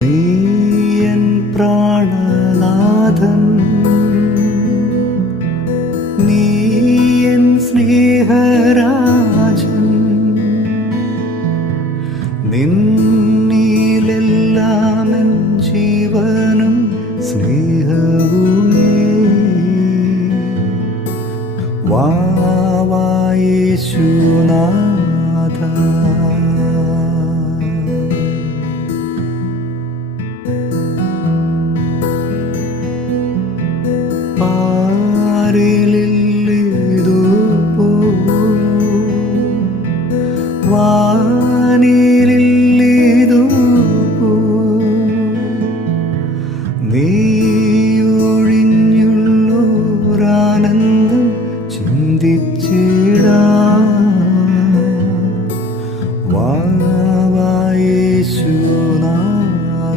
നീയൻ പ്രാണനാഥൻ, നീയൻ സ്നേഹരാജൻ, നിന്നിലെല്ലാമെൻ ജീവനും സ്നേഹവുമേ. വാ യേശുനാഥ, പാരിലില്ലിതു പോ, വാനിലില്ലിതു പോ, നീ